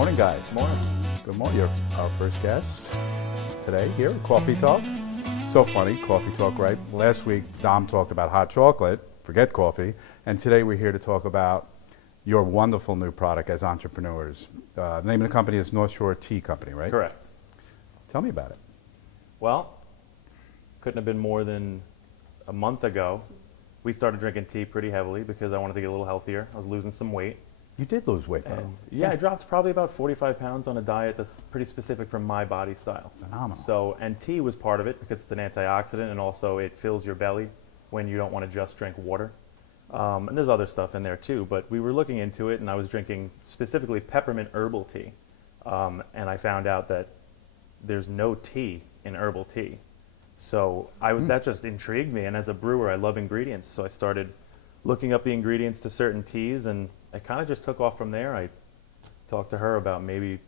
morning, guys. Morning. Good morning. You're our first guest today here at Coffee Talk. So funny, Coffee Talk, right? Last week, Dom talked about hot chocolate, forget coffee, and today we're here to talk about your wonderful new product as entrepreneurs. The name of the company is North Shore Tea Company, right? Correct. Tell me about it. Well, couldn't have been more than a month ago. We started drinking tea pretty heavily because I wanted to get a little healthier. I was losing some weight. You did lose weight, though. And yeah, I dropped probably about 45 pounds on a diet that's pretty specific for my body style. Phenomenal. So, and tea was part of it because it's an antioxidant and also it fills your belly when you don't want to just drink water. And there's other stuff in there too, but we were looking into it and I was drinking specifically peppermint herbal tea. And I found out that there's no tea in herbal tea. So that just intrigued me. And as a brewer, I love ingredients. So I started looking up the ingredients to certain teas and it kind of just took off from there. I talked to her about maybe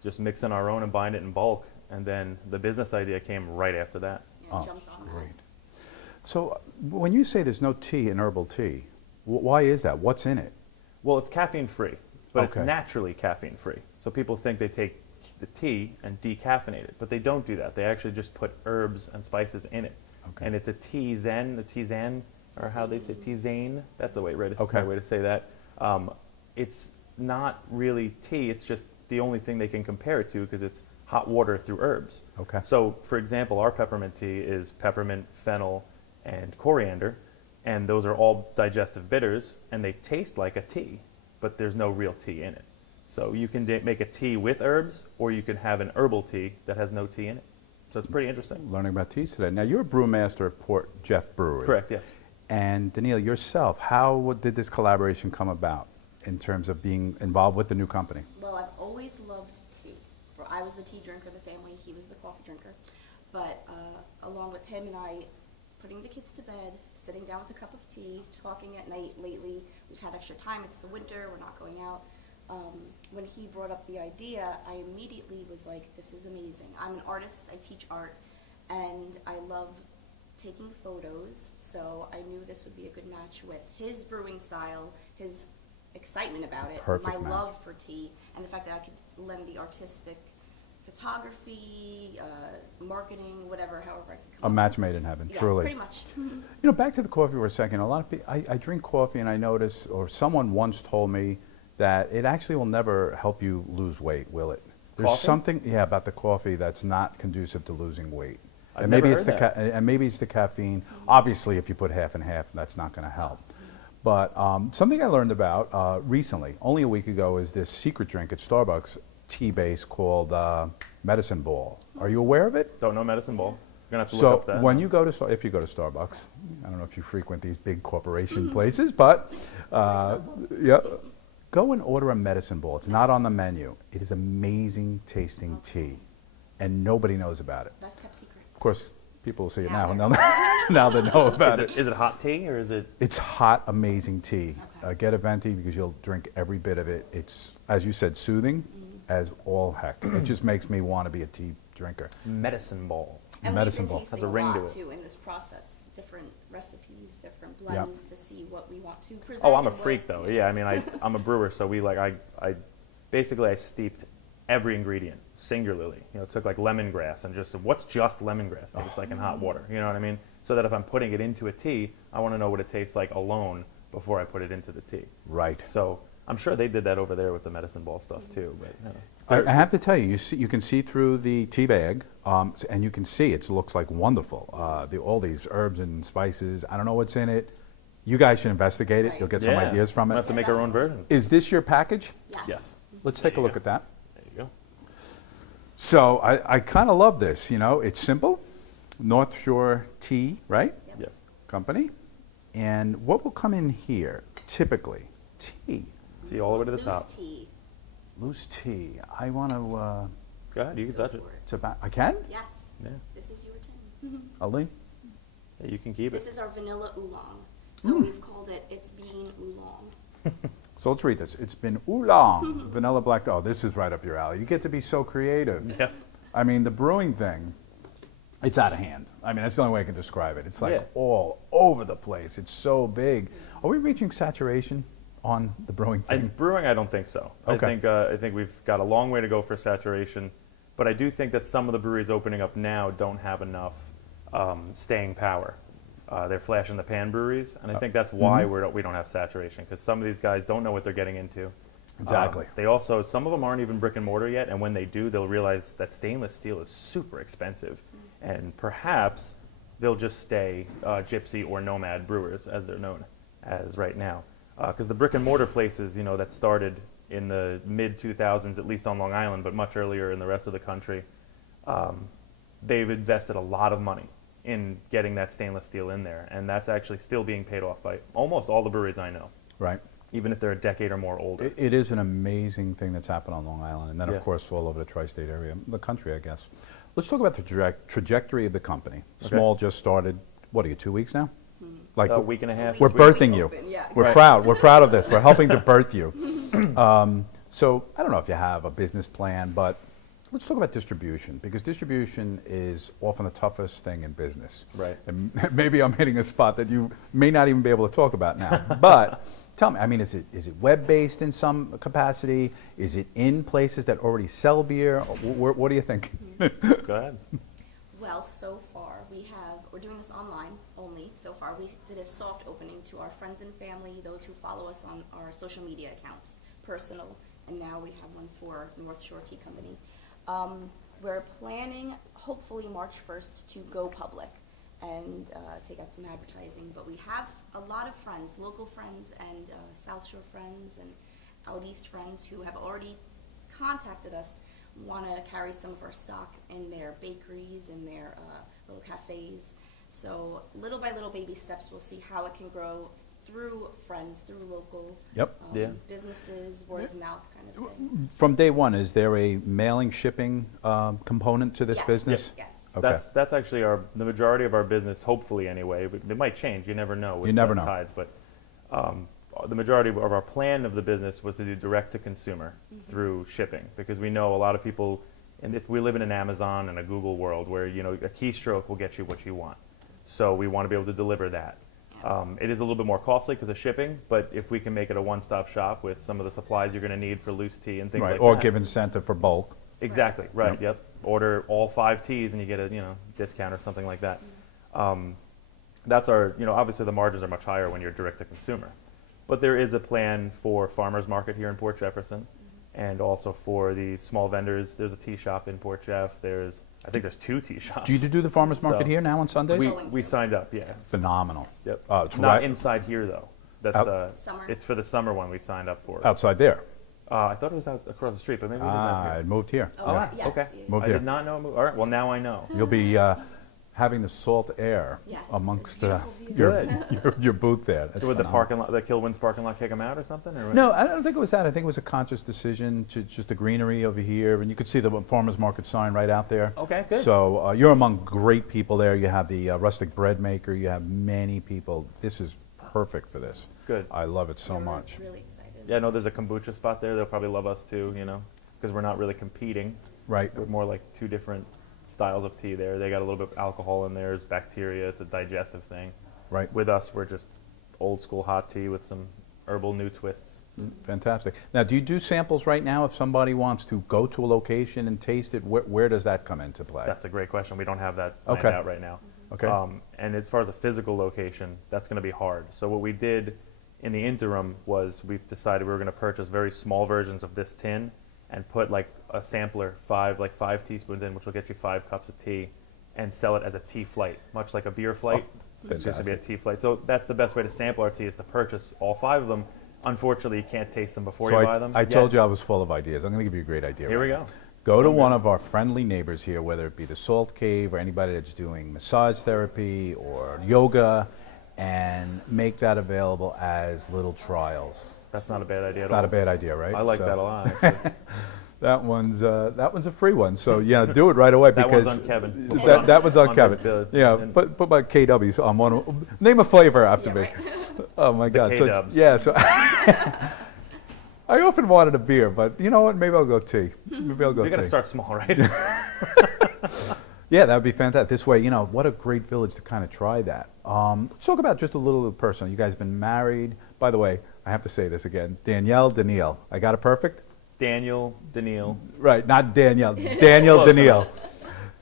just mixing our own and buying it in bulk. And then the business idea came right after that. Yeah, jumped on great. So when you say there's no tea in herbal tea, why is that? What's in it? Well, it's caffeine free, but it's Okay. naturally caffeine free. So people think they take the tea and decaffeinate it, but they don't do that. They actually just put herbs and spices in it. Okay. And it's a tisane, or how they say tisane. That's the way, right? Okay. Right way to say that. It's not really tea. It's just the only thing they can compare it to because it's hot water through herbs. Okay. So, for example, our peppermint tea is peppermint, fennel, and coriander, and those are all digestive bitters, and they taste like a tea, but there's no real tea in it. So you can make a tea with herbs, or you can have an herbal tea that has no tea in it. So it's pretty interesting. Learning about teas today. Now, you're a brewmaster at Port Jeff Brewery. Correct, yes. And Daneal, yourself, how did this collaboration come about in terms of being involved with the new company? Well, I've always loved tea. I was the tea drinker of the family. He was the coffee drinker. But along with him and I, putting the kids to bed, sitting down with a cup of tea, talking at night lately. We've had extra time. It's the winter. We're not going out. When he brought up the idea, I immediately was like, this is amazing. I'm an artist. I teach art. And I love taking photos, so I knew this would be a good match with his brewing style, his excitement about it, my match. love for tea, and the fact that I could lend the artistic photography, marketing, whatever, however I could come A up match with. made in heaven, Yeah, truly. pretty much. You know, back to the coffee for a second. A lot of people, I drink coffee and I notice, or someone once told me that it actually will never help you lose weight, will it? There's Coffee? something, yeah, about the coffee that's not conducive to losing weight. I've And maybe never it's heard that. and maybe it's the caffeine. Obviously, if you put half and half, that's not going to help. But something I learned about recently, only a week ago, is this secret drink at Starbucks, tea base called Medicine Ball. Are you aware of it? Don't know medicine ball. You're going to have to So look up that. when you go to, if you go to Starbucks, I don't know if you frequent these big corporation places, but yeah, go and order a Medicine Ball. It's not on the menu. It is amazing tasting tea, and nobody knows about it. Best kept secret. Of course, people will see it now, Now and now they know about it. Is it hot tea or is it? It's hot, amazing tea. Okay. Get a venti because you'll drink every bit of it. It's, as you said, soothing as all heck. It just makes me want to be a tea drinker. Medicine ball. And Medicine we've ball. been Has tasting a ring a to lot, it. too, in this process. Different recipes, different blends to see what we want to present. Oh, I'm a and what- freak though. Yeah, I mean, I'm a brewer, so I basically steeped every ingredient singularly. You know, took like lemongrass and just said, what's just lemongrass tastes like in hot water? You know what I mean? So that if I'm putting it into a tea, I want to know what it tastes like alone before I put it into the tea. Right. So I'm sure they did that over there with the medicine ball stuff too. But you know, I have to tell you, you can see through the tea bag, and you can see it looks like wonderful. All these herbs and spices. I don't know what's in it. You guys should investigate it. Right. You'll get some yeah, ideas from we'll it. have to make our own version. Is this your package? Yes. Yes. Let's There take a you look go. at that. There you go. So I kind of love this. You know, it's simple. North Shore Tea, right? Yep. Yes. Company. And what will come in here? Typically, tea. See all the way to the Loose top. tea. Loose tea. I want to. Go ahead. You can touch it. for it. It's about. I can. Yes. Yeah. This is your tin. Ali. Yeah, you can keep This it. is our vanilla oolong. So we've called it It's Bean Oolong. So let's read this. It's been oolong, vanilla black. Oh, this is right up your alley. You get to be so creative. Yeah. I mean, the brewing thing, it's out of hand. I mean, that's the only way I can describe it. It's like Yeah. all over the place. It's so big. Are we reaching saturation on the brewing thing? And brewing, I don't think so. Okay. I think we've got a long way to go for saturation, but I do think that some of the breweries opening up now don't have enough staying power. They're flash in the pan breweries, and I think that's why we don't have saturation, because some of these guys don't know what they're getting into. Exactly. They also, some of them aren't even brick and mortar yet, and when they do, they'll realize that stainless steel is super expensive, and perhaps they'll just stay gypsy or nomad brewers, as they're known as right now. Because the brick and mortar places, you know, that started in the mid 2000s, at least on Long Island, but much earlier in the rest of the country, they've invested a lot of money in getting that stainless steel in there, and that's actually still being paid off by almost all the breweries I know. Right. Even if they're a decade or more older. It is an amazing thing that's happened on Long Island, and then, Yeah. of course, all over the tri-state area, the country, I guess. Let's talk about the trajectory of the company. Small just started, what are you, 2 weeks now? Like A week and a half. we're Week birthing you. open, yeah. We're Right. proud. We're proud of this. We're helping to birth you. So I don't know if you have a business plan, but let's talk about distribution, because distribution is often the toughest thing in business. Right. And maybe I'm hitting a spot that you may not even be able to talk about now. But tell me, I mean, is it web-based in some capacity? Is it in places that already sell beer? What do you think? Go ahead. Well, so far we're doing this online only. So far we did a soft opening to our friends and family, those who follow us on our social media accounts, personal, and now we have one for North Shore Tea Company. We're planning, hopefully March 1st, to go public and take out some advertising. But we have a lot of friends, local friends and South Shore friends and out East friends who have already contacted us, want to carry some of our stock in their bakeries, in their little cafes. So little by little baby steps, we'll see how it can grow through friends, through local Yep. Yeah. businesses, word of mouth kind of thing. From day one, is there a mailing, shipping component to this Yes. business? Yes. Okay. That's actually the majority of our business, hopefully anyway. It might change. You never know with You never the know. tides. But the majority of our plan of the business was to do direct to consumer through shipping, because we know a lot of people, and if we live in an Amazon and a Google world where, you know, a keystroke will get you what you want. So we want to be able to deliver that. It is a little bit more costly because of shipping, but if we can make it a one-stop shop with some of the supplies you're going to need for loose tea and things Right, like or that. give incentive for bulk. Exactly, right, Yep. yep. Order all 5 teas and you get a, discount or something like that. That's our, obviously the margins are much higher when you're direct to consumer. But there is a plan for farmers market here in Port Jefferson, and also for the small vendors. There's a tea shop in Port Jeff. I think there's 2 tea shops. Do you do the farmer's market So, here now on Sundays? We signed up, yeah. Phenomenal. Yep. It's Not right inside here though. That's Summer. It's for the summer one we signed up for. outside there. I thought it was out across the street, but maybe we did that I here. moved here. Oh, Yeah. yes. Okay. Yeah. Moved I here. did not know. All right. Well, now I know. You'll be having the salt air Yes, amongst it's beautiful, your booth there. That's So would the phenomenal. parking lot, the Kilwins parking lot, kick them out or something? Or what? No, I don't think it was that. I think it was a conscious decision to just the greenery over here, and you could see the farmers market sign right out there. Okay, good. So you're among great people there. You have the rustic bread maker. You have many people. This is perfect for this. Good. I love it so We're much. Really excited. Yeah, I know there's a kombucha spot there. They'll probably love us too, because we're not really competing. Right. We're more like 2 different styles of tea there. They got a little bit of alcohol in there. There's bacteria. It's a digestive thing. Right. With us, we're just old school hot tea with some herbal new twists. Fantastic. Now, do you do samples right now if somebody wants to go to a location and taste it? Where does that come into play? That's a great question. We don't have that planned Okay. out right now. Okay. And as far as a physical location, that's going to be hard. So what we did in the interim was we decided we were going to purchase very small versions of this tin and put like a sampler, 5 teaspoons in, which will get you 5 cups of tea, and sell it as a tea flight, much like a beer flight. It's just going to be a tea flight. So that's the best way to sample our tea, is to purchase all 5 of them. Unfortunately, you can't taste them before So you buy them. I told you I was full of ideas. I'm going to give you a great idea. Here right we now. go. Go to one of our friendly neighbors here, whether it be the Salt Cave or anybody that's doing massage therapy or yoga, and make that available as little trials. That's not a bad idea at It's all. not a bad idea, right? I like So that a lot, actually. That one's a free one. So yeah, do it right away That because one's on Kevin. That one's on On Kevin. his bill. Yeah, And- put my KWs on one. Name a flavor after Yeah, me. right. Oh my God! So K-dubs. yeah, so I often wanted a beer, but you know what? Maybe I'll go tea. Maybe I'll go You're tea. going to start small, right? Yeah, that would be fantastic. This way, what a great village to kind of try that. Let's talk about just a little personal. You guys have been married. By the way, I have to say this again. Daneal. I got it perfect? Daneal. Right, not Danielle. Daneal Close Daneal.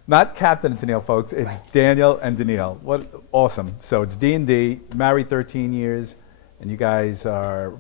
Not Captain Daneal, folks. It's Right. Daniel and Daneal. What awesome. So it's D&D, married 13 years, and you guys are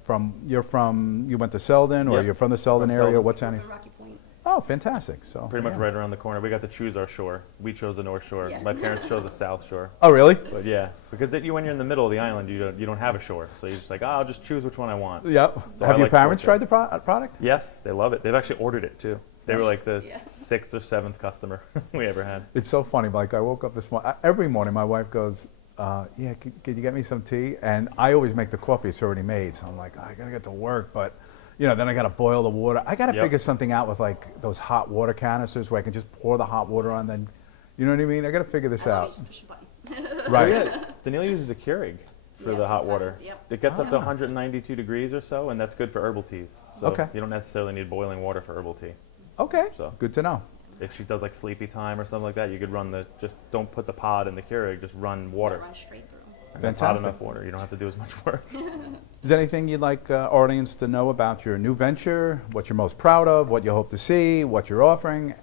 you went to Selden, or Yep. you're from the Selden From area? Selden. What town? From Rocky Point. Oh, fantastic. So Pretty much yeah. right around the corner. We got to choose our shore. We chose the North Shore. Yeah. My parents chose the South Shore. Oh, really? But yeah, because when you're in the middle of the island, you don't have a shore. So you're just like, I'll just choose which one I want. Yep. So Have I your like to parents work tried the product? Yes, they love it. They've actually ordered it too. They were like the Yes. 6th or 7th customer we ever had. It's so funny. Like I woke up this morning. Every morning, my wife goes, "Yeah, could you get me some tea?" And I always make the coffee. It's already made. So I'm like, I gotta get to work, but then I gotta boil the water. I gotta Yep. figure something out with like those hot water canisters where I can just pour the hot water on. Then, you know what I mean? I gotta figure this I love out. you just push a button. Right. Yeah, Daneal uses a Keurig for Yeah, the hot sometimes, water. yep. It gets up to Ah. 192 degrees or so, and that's good for herbal teas. So Okay. you don't necessarily need boiling water for herbal tea. Okay. So. Good to know. If she does like sleepy time or something like that, you could just don't put the pod in the Keurig, just run water. Run straight through. And that's hot Fantastic. enough water. You don't have to do as much work. Is there anything you'd like our audience to know about your new venture? What you're most proud of? What you hope to see? What you're offering?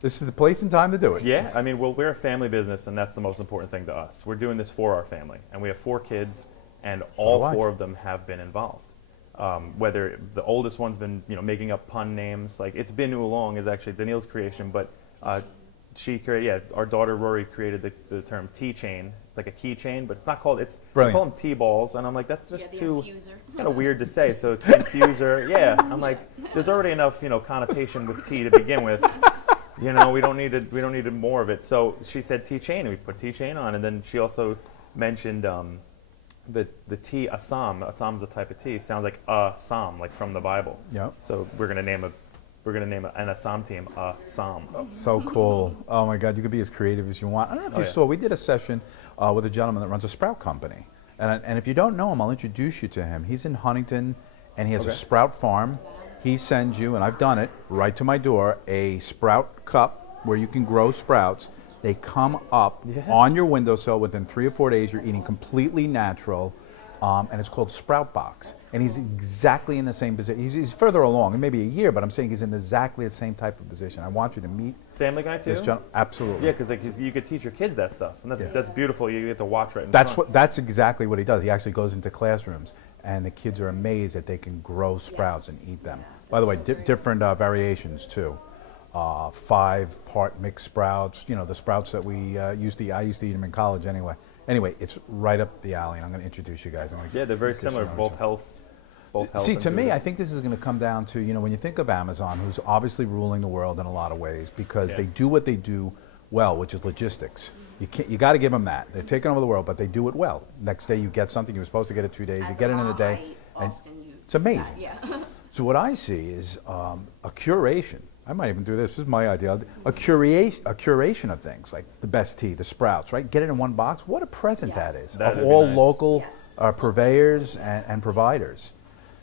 This is the place and time to do it. Yeah, I mean, well, we're a family business, and that's the most important thing to us. We're doing this for our family, and we have 4 kids, and all do I. 4 of them have been involved. Whether the oldest one's been, making up pun names, like it's been Oolong is actually Daneal's creation, but she created, our daughter Rory created the term T-chain. It's like a keychain, but it's not called, they Brilliant. call them T-balls, and I'm like, that's just the too infuser. kind of weird to say. So infuser, yeah, I'm like, there's already enough, connotation with tea to begin with. We don't need more of it. So she said T-chain, and we put T-chain on, and then she also mentioned the tea Assam. Assam's a type of tea. Sounds like Assam, like from the Bible. Yep. So we're gonna name an Assam team Assam. So cool. Oh my God, you could be as creative as you want. I don't know if you yeah. saw, we did a session with a gentleman that runs a sprout company. And if you don't know him, I'll introduce you to him. He's in Huntington, and he has a Okay. sprout farm. He sends you, and I've done it, right to my door, a sprout cup where you can grow sprouts. They come up Yeah. on your windowsill within 3 or 4 days. You're eating completely natural. And it's called Sprout Box. And he's exactly in the same position. He's further along, in maybe a year, but I'm saying he's in exactly the same type of position. I want you to meet Family Guy too. this gentleman. Absolutely. Yeah, because you could teach your kids that stuff, and that's beautiful. You get to watch right in That's front. that's exactly what he does. He actually goes into classrooms, and the kids are amazed that they can grow sprouts and eat them. By the way, different variations too. 5-part mixed sprouts. The sprouts that we I used to eat them in college anyway. Anyway, it's right up the alley, and I'm going to introduce you guys. Yeah, they're very get you similar. on Both to- health. See, and to me, food. I think this is going to come down to, when you think of Amazon, who's obviously ruling the world in a lot of ways, because Yeah. they do what they do well, which is logistics. You got to give them that. They're taking over the world, but they do it well. Next day you get something, you were supposed to get it 2 days, you As get it a in a mom, day. I And often use it's amazing. that, yeah. so what I see is a curation. I might even do this. This is my idea. A curation of things, like the best tea, the sprouts, right? Get it in one box. What a present that Yes. is That'd of be all nice. local Yes. purveyors and providers.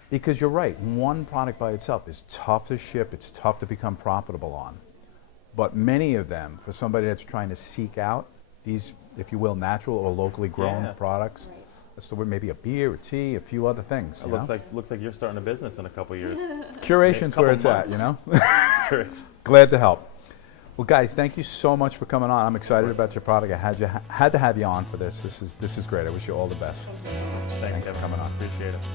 Because you're right, one product by itself is tough to ship, it's tough to become profitable on. But many of them, for somebody that's trying to seek out these, if you will, natural or locally grown Yeah. products, Right. that's the way, maybe a beer, a tea, a few other things. It you know? looks like you're starting a business in a couple years. Curation's couple where it's at, months. you know? Glad to help. Well, guys, thank you so much for coming on. I'm excited about your product. I had to have you on for this. This is great. I wish you all the best. Thank you so much. Thanks Thanks for coming on. Appreciate it.